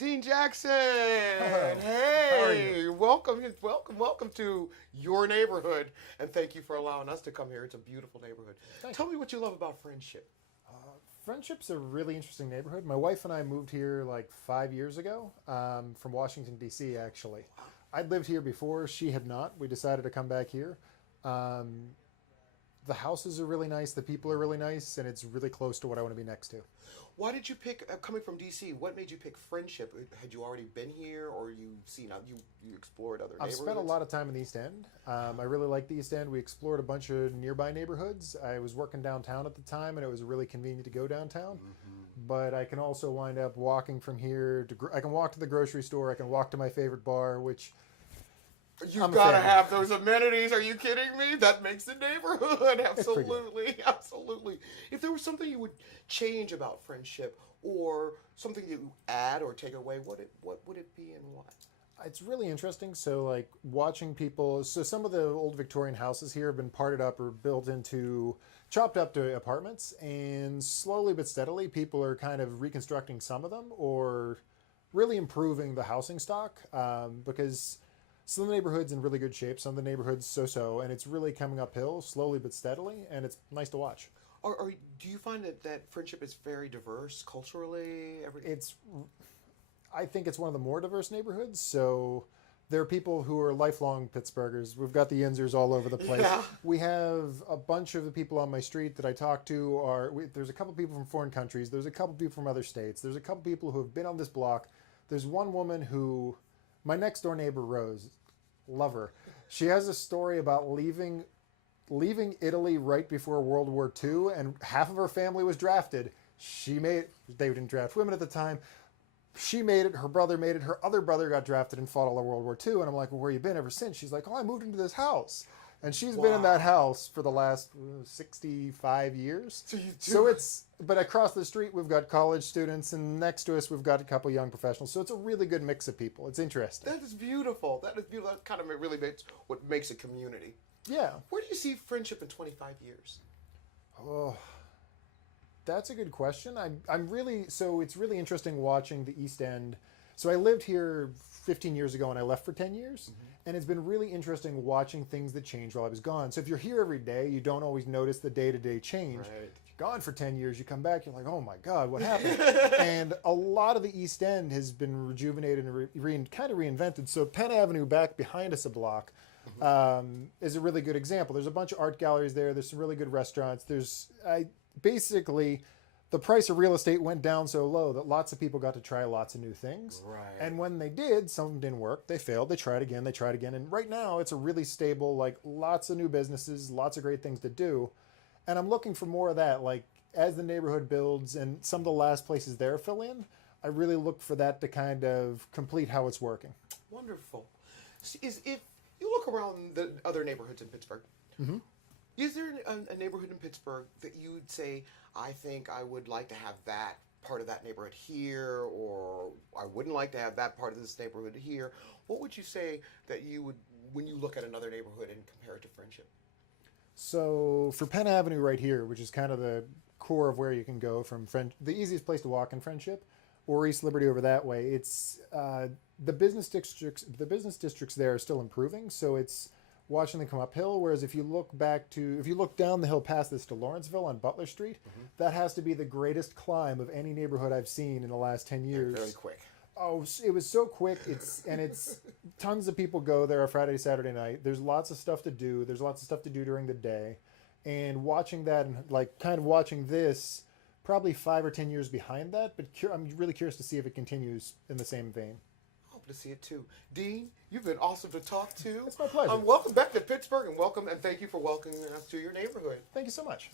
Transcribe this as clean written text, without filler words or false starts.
Dean Jackson. Hello. Hey, How are you? welcome to your neighborhood, and thank you for allowing us to come here. It's a beautiful neighborhood. Thank Tell me what you love about Friendship. Friendship's a really interesting neighborhood. My wife and I moved here like 5 years ago from Washington, D.C., actually. I'd lived here before. She had not. We decided to come back here. The houses are really nice. The people are really nice. And it's really close to what I want to be next to. Why did you pick, coming from DC, what made you pick Friendship? Had you already been here, or you explored other I've neighborhoods? spent a lot of time in the East End. I really like the East End. We explored a bunch of nearby neighborhoods. I was working downtown at the time, and it was really convenient to go downtown. But I can also wind up walking from here to. I can walk to the grocery store. I can walk to my favorite bar, which You've got to have those amenities. Are you kidding me? That makes the neighborhood. Absolutely. Absolutely. If there was something you would change about Friendship, or something you add or take away, what would it be and why? It's really interesting. So, like, watching people. So, some of the old Victorian houses here have been parted up or chopped up to apartments. And slowly but steadily, people are kind of reconstructing some of them or really improving the housing stock because some of the neighborhoods in really good shape, some of the neighborhoods so-so, and it's really coming uphill slowly but steadily, and it's nice to watch. Do you find that Friendship is very diverse culturally? I think it's one of the more diverse neighborhoods, so there are people who are lifelong Pittsburghers. We've got the Yinzers all over the place. Yeah. We have a bunch of the people on my street that I talk to there's a couple people from foreign countries, there's a couple people from other states, there's a couple people who have been on this block. There's one woman who, my next door neighbor, Rose, love her. She has a story about leaving Italy right before World War II, and half of her family was drafted. They didn't draft women at the time. She made it, her brother made it, her other brother got drafted and fought all of World War II, and I'm like, well, where you been ever since? She's like, I moved into this house. And she's been in that house for the last 65 years. But across the street, we've got college students, and next to us, we've got a couple young professionals. So it's a really good mix of people. It's interesting. That is beautiful. That kind of really makes what makes a community. Yeah. Where do you see Friendship in 25 years? Oh, that's a good question. It's really interesting watching the East End. So I lived here 15 years ago and I left for 10 years. And it's been really interesting watching things that changed while I was gone. So if you're here every day, you don't always notice the day-to-day change. Right. If you're gone for 10 years, you come back, you're like, oh my God, what happened? And a lot of the East End has been rejuvenated and kind of reinvented. So Penn Avenue back behind us a block is a really good example. There's a bunch of art galleries there. There's some really good restaurants. Basically, the price of real estate went down so low that lots of people got to try lots of new things. Right. And when they did, some of them didn't work. They failed. They tried again. And right now, it's a really stable, like, lots of new businesses, lots of great things to do. And I'm looking for more of that. Like, as the neighborhood builds and some of the last places there fill in, I really look for that to kind of complete how it's working. Wonderful. If you look around the other neighborhoods in Pittsburgh, is there a neighborhood in Pittsburgh that you would say, I think I would like to have that part of that neighborhood here, or I wouldn't like to have that part of this neighborhood here? What would you say that you would, when you look at another neighborhood and compare it to Friendship? So for Penn Avenue right here, which is kind of the core of where you can go from the easiest place to walk in Friendship, or East Liberty over that way, it's the business districts. The business districts there are still improving, so it's watching them come uphill. Whereas if you look down the hill past this to Lawrenceville on Butler Street, that has to be the greatest climb of any neighborhood I've seen in the last 10 years. Very quick. Oh, it was so quick. It's tons of people go there Friday, Saturday night. There's lots of stuff to do. There's lots of stuff to do during the day, and watching that and like kind of watching this, probably 5 or 10 years behind that. But I'm really curious to see if it continues in the same vein. Hope to see it too. Dean, you've been awesome to talk to. It's my pleasure. Welcome back to Pittsburgh, and thank you for welcoming us to your neighborhood. Thank you so much.